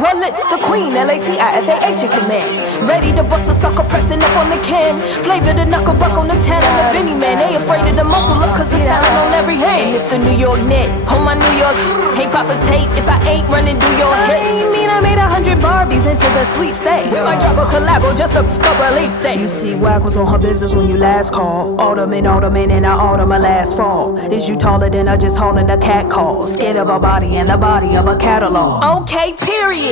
Well, it's the queen, L-A-T-I-F-A-H, you command. Ready to bust a sucker, pressing up on the can. Flavor the knuckle buck on the tan and the Benny man. They afraid of the muscle up cause the talent on every hand. It's the New York net, on my New York Ain't pop a tape if I ain't running through your head. I mean I made 100 Barbies into the sweepstakes. We might drop a collabo just to fuck release state. You see, Wack was on her business when you last called. Alderman, and I ordered my last fall. Is you taller than I just holding a cat call? Scared of a body and the body of a catalog. Okay, period.